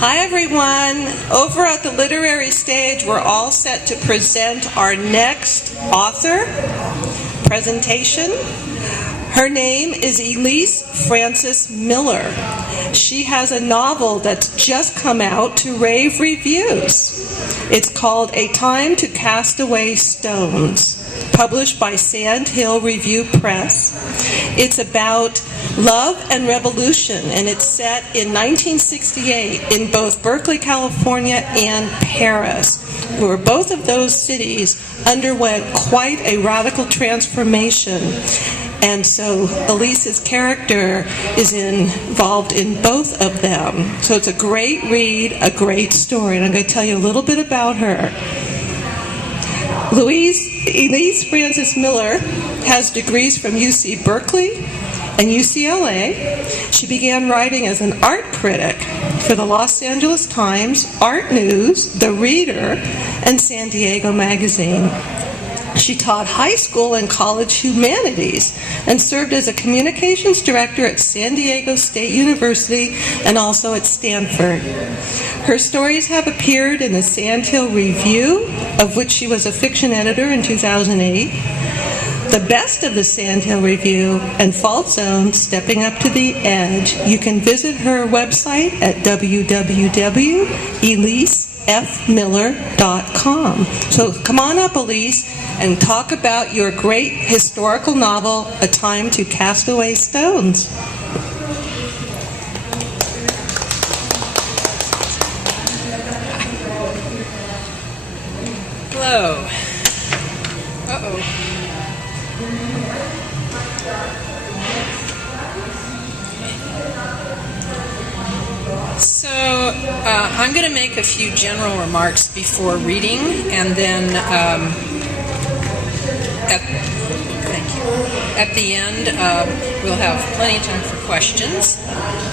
Hi everyone. Over at the literary stage, we're all set to present our next author presentation. Her name is Elise Frances Miller. She has a novel that's just come out to rave reviews. It's called A Time to Cast Away Stones, published by Sand Hill Review Press. It's about love and revolution, and it's set in 1968 in both Berkeley, California, and Paris, where both of those cities underwent quite a radical transformation. And so Elise's character is involved in both of them. So it's a great read, a great story, and I'm going to tell you a little bit about her. Elise Frances Miller has degrees from UC Berkeley and UCLA. She began writing as an art critic for the Los Angeles Times, Art News, The Reader, and San Diego Magazine. She taught high school and college humanities and served as a communications director at San Diego State University and also at Stanford. Her stories have appeared in the Sand Hill Review, of which she was a fiction editor in 2008, the Best of the Sand Hill Review, and Fault Zone, Stepping Up to the Edge. You can visit her website at www.elisefmiller.com. So come on up, Elise, and talk about your great historical novel, A Time to Cast Away Stones. Hello. Uh-oh. So I'm going to make a few general remarks before reading, and then at the end we'll have plenty of time for questions.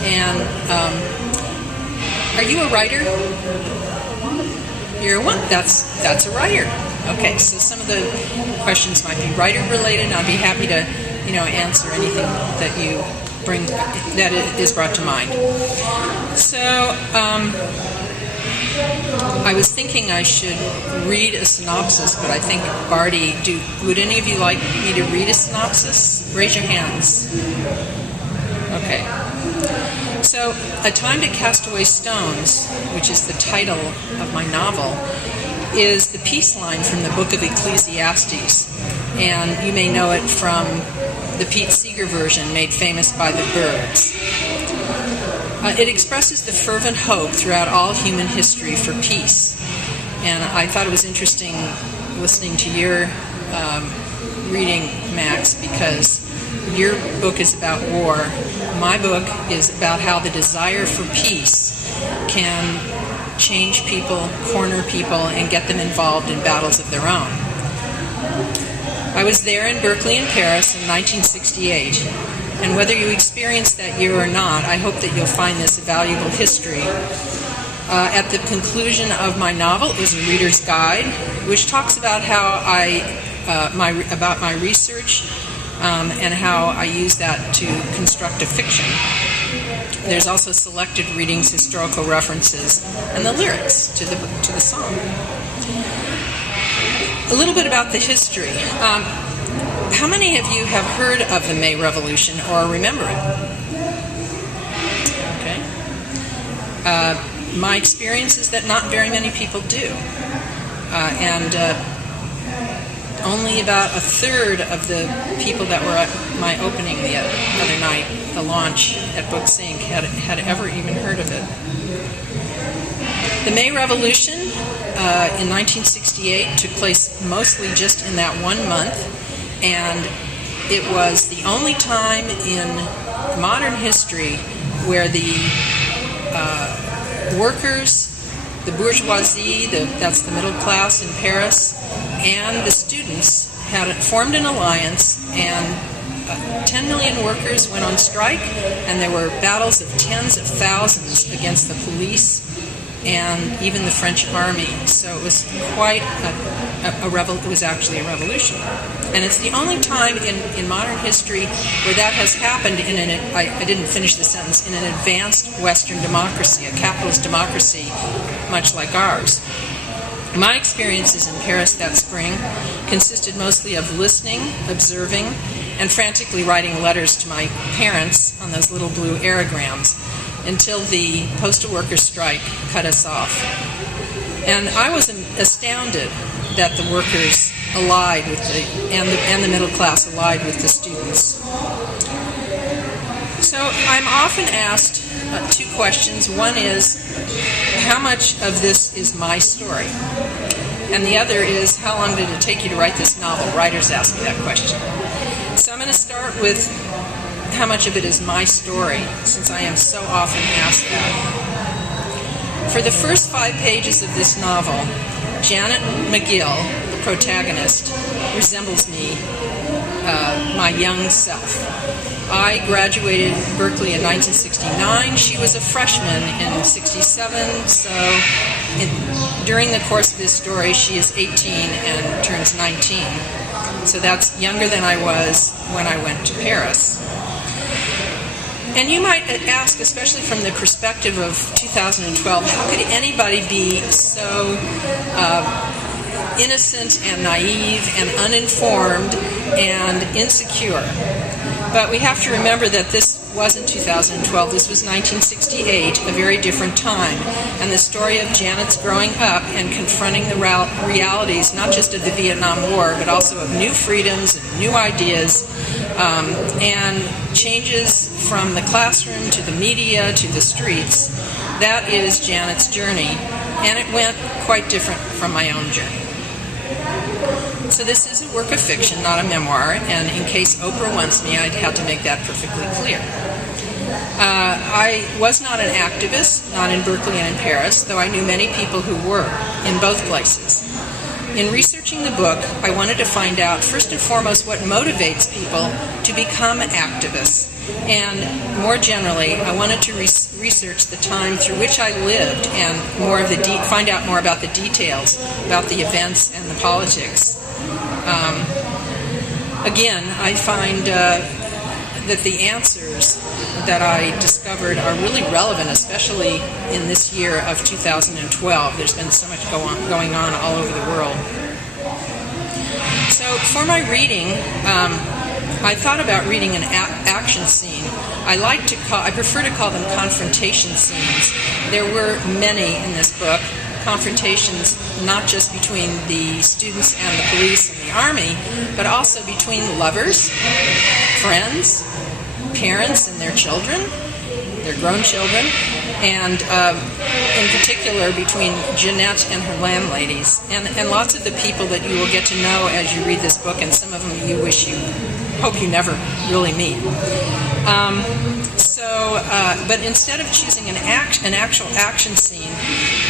And are you a writer? You're one. That's a writer. Okay, so some of the questions might be writer related, and I'd be happy to answer anything that you bring that is brought to mind. So I was thinking I should read a synopsis, but I think Barty, would any of you like me to read a synopsis? Raise your hands. Okay. So, A Time to Cast Away Stones, which is the title of my novel, is the peace line from the book of Ecclesiastes, and you may know it from the Pete Seeger version made famous by the Byrds. It expresses the fervent hope throughout all human history for peace, and I thought it was interesting listening to your reading, Max, because your book is about war. My book is about how the desire for peace can change people, corner people, and get them involved in battles of their own. I was there in Berkeley and Paris in 1968, and whether you experienced that year or not, I hope that you'll find this a valuable history. At the conclusion of my novel is a reader's guide, which talks about how about my research and how I use that to construct a fiction. There's also selected readings, historical references, and the lyrics to the song. A little bit about the history. How many of you have heard of the May Revolution or remember it? Okay. My experience is that not very many people do. And only about a third of the people that were at my opening the other night, the launch at Books Inc., had ever even heard of it. The May Revolution in 1968 took place mostly just in that 1 month, and it was the only time in modern history where the workers, the bourgeoisie, that's the middle class in Paris, and the students had formed an alliance, and 10 million workers went on strike, and there were battles of tens of thousands against the police and even the French army. So it was quite it was actually a revolution. And it's the only time in modern history where that has happened I didn't finish the sentence, in an advanced Western democracy, a capitalist democracy, much like ours. My experiences in Paris that spring consisted mostly of listening, observing, and frantically writing letters to my parents on those little blue aerograms until the postal workers' strike cut us off. And I was astounded that the workers allied with and the middle class allied with the students. So I'm often asked two questions. One is, how much of this is my story? And the other is, how long did it take you to write this novel? Writers ask me that question. So I'm going to start with how much of it is my story, since I am so often asked that. For the first 5 pages of this novel, Janet McGill, the protagonist, resembles me, my young self. I graduated Berkeley in 1969. She was a freshman in 67, so during the course of this story, she is 18 and turns 19. So that's younger than I was when I went to Paris. And you might ask, especially from the perspective of 2012, how could anybody be so innocent and naive and uninformed and insecure? But we have to remember that this wasn't 2012, this was 1968, a very different time. And the story of Janet's growing up and confronting the realities, not just of the Vietnam War, but also of new freedoms and new ideas, and changes from the classroom to the media to the streets. That is Janet's journey, and it went quite different from my own journey. So this is a work of fiction, not a memoir, and in case Oprah wants me, I'd have to make that perfectly clear. I was not an activist, not in Berkeley and in Paris, though I knew many people who were, in both places. In researching the book, I wanted to find out, first and foremost, what motivates people to become activists. And more generally, I wanted to research the time through which I lived and find out more about the details, about the events and the politics. Again, I find that the answers that I discovered are really relevant, especially in this year of 2012. There's been so much going on all over the world. So for my reading, I thought about reading an action scene. I prefer to call them confrontation scenes. There were many in this book. Confrontations not just between the students and the police and the army, but also between lovers, friends, parents and their children, their grown children, and in particular between Jeanette and her landladies, and lots of the people that you will get to know as you read this book, and some of them you hope you never really meet. But instead of choosing an actual action scene,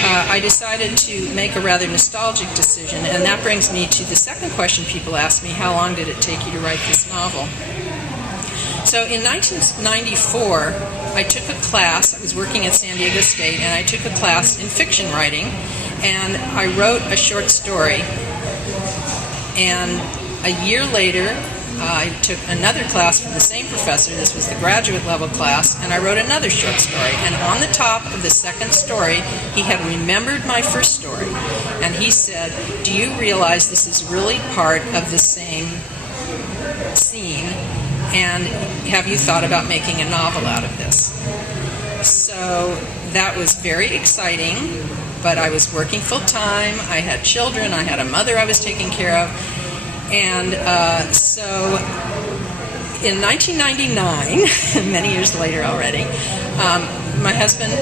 I decided to make a rather nostalgic decision, and that brings me to the second question people ask me: how long did it take you to write this novel? So in 1994, I took a class. I was working at San Diego State, and I took a class in fiction writing, and I wrote a short story. And a year later, I took another class from the same professor. This was the graduate level class, and I wrote another short story. And on the top of the second story, he had remembered my first story, and he said, "Do you realize this is really part of the same scene? And have you thought about making a novel out of this?" So that was very exciting, but I was working full time. I had children. I had a mother I was taking care of. And so in 1999, many years later already, my husband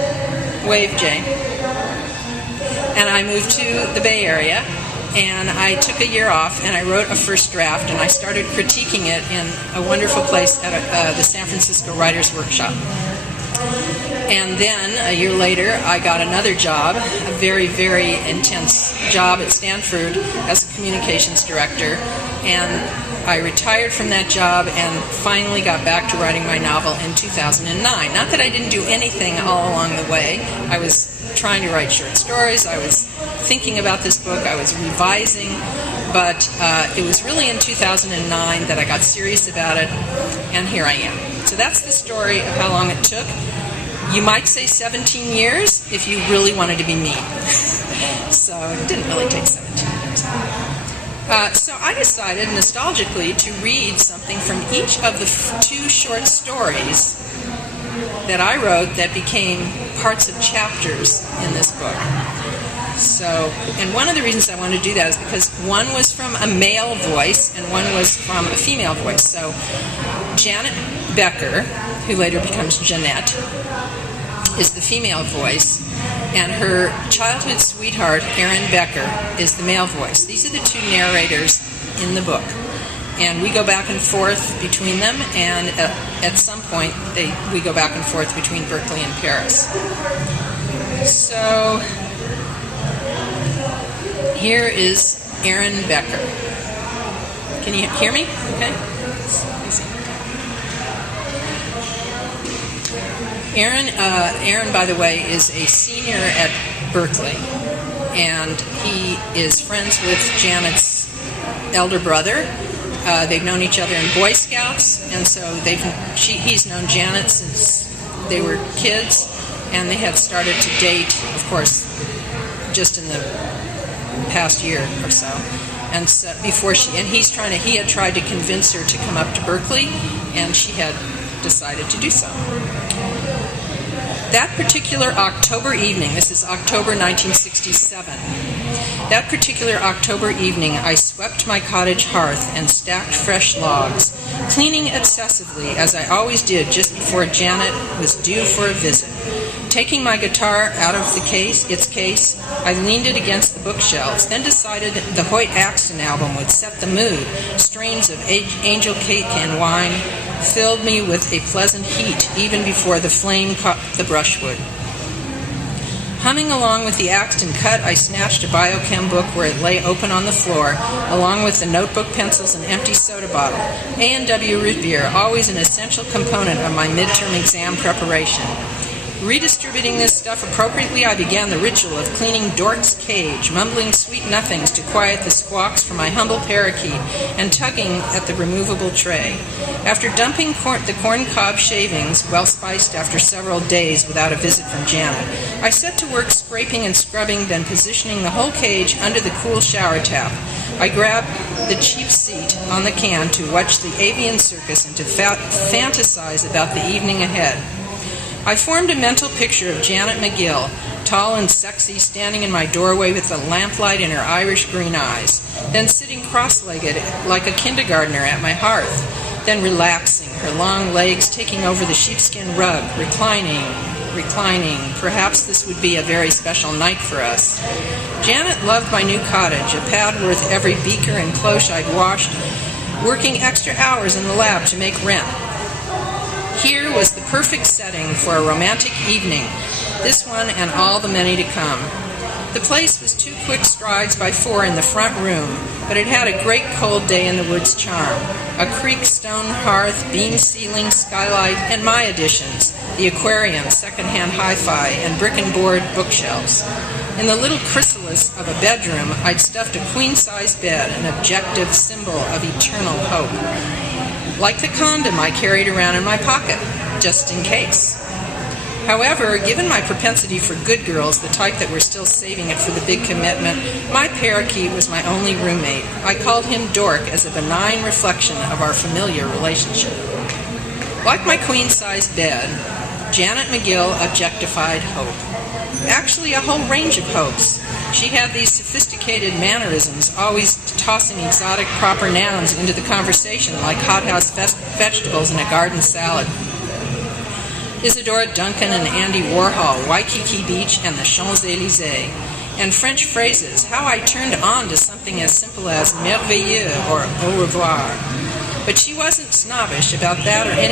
waived Jane, and I moved to the Bay Area, and I took a year off, and I wrote a first draft, and I started critiquing it in a wonderful place at the San Francisco Writers' Workshop. And then, a year later, I got another job, a very, very intense job at Stanford as a communications director, and I retired from that job and finally got back to writing my novel in 2009. Not that I didn't do anything all along the way. I was trying to write short stories. I was thinking about this book. I was revising. But it was really in 2009 that I got serious about it, and here I am. So that's the story of how long it took. You might say 17 years if you really wanted to be mean. So it didn't really take 17 years. So I decided nostalgically to read something from each of the two short stories that I wrote that became parts of chapters in this book. So, and one of the reasons I wanted to do that is because one was from a male voice and one was from a female voice. So Janet Becker, who later becomes Jeanette, is the female voice, and her childhood sweetheart, Aaron Becker, is the male voice. These are the two narrators in the book. And we go back and forth between them, and at some point we go back and forth between Berkeley and Paris. So here is Aaron Becker. Can you hear me? Okay. Aaron, by the way, is a senior at Berkeley, and he is friends with Janet's elder brother. They've known each other in Boy Scouts, and so he's known Janet since they were kids, and they had started to date, of course, just in the past year or so. And so he had tried to convince her to come up to Berkeley, and she had decided to do so. That particular October evening, this is October 1967, that particular October evening I swept my cottage hearth and stacked fresh logs, cleaning obsessively as I always did just before Janet was due for a visit. Taking my guitar out of its case, I leaned it against the bookshelves, then decided the Hoyt Axton album would set the mood. Strains of angel cake and wine filled me with a pleasant heat even before the flame caught the brushwood. Humming along with the Axton cut, I snatched a biochem book where it lay open on the floor, along with the notebook, pencils, and empty soda bottle. A&W root beer, always an essential component of my midterm exam preparation. Redistributing this stuff appropriately, I began the ritual of cleaning Dork's cage, mumbling sweet nothings to quiet the squawks from my humble parakeet, and tugging at the removable tray. After dumping the corncob shavings, well spiced after several days without a visit from Janet, I set to work scraping and scrubbing, then positioning the whole cage under the cool shower tap. I grabbed the cheap seat on the can to watch the avian circus and to fantasize about the evening ahead. I formed a mental picture of Janet McGill, tall and sexy, standing in my doorway with the lamplight in her Irish green eyes, then sitting cross-legged like a kindergartner at my hearth, then relaxing, her long legs taking over the sheepskin rug, reclining. Perhaps this would be a very special night for us. Janet loved my new cottage, a pad worth every beaker and cloche I'd washed, working extra hours in the lab to make rent. Here was the perfect setting for a romantic evening, this one and all the many to come. The place was 2 quick strides by 4 in the front room, but it had a great cold day in the woods charm. A creek stone hearth, beam ceiling, skylight, and my additions, the aquarium, secondhand hi-fi, and brick and board bookshelves. In the little chrysalis of a bedroom, I'd stuffed a queen-size bed, an objective symbol of eternal hope. Like the condom I carried around in my pocket, just in case. However, given my propensity for good girls, the type that were still saving it for the big commitment, my parakeet was my only roommate. I called him Dork as a benign reflection of our familiar relationship. Like my queen-size bed, Janet McGill objectified hope. Actually, a whole range of hopes. She had these sophisticated mannerisms, always tossing exotic proper nouns into the conversation like hothouse vegetables in a garden salad. Isadora Duncan and Andy Warhol, Waikiki Beach and the Champs-Élysées. And French phrases, how I turned on to something as simple as merveilleux or au revoir. But she wasn't snobbish about that or anything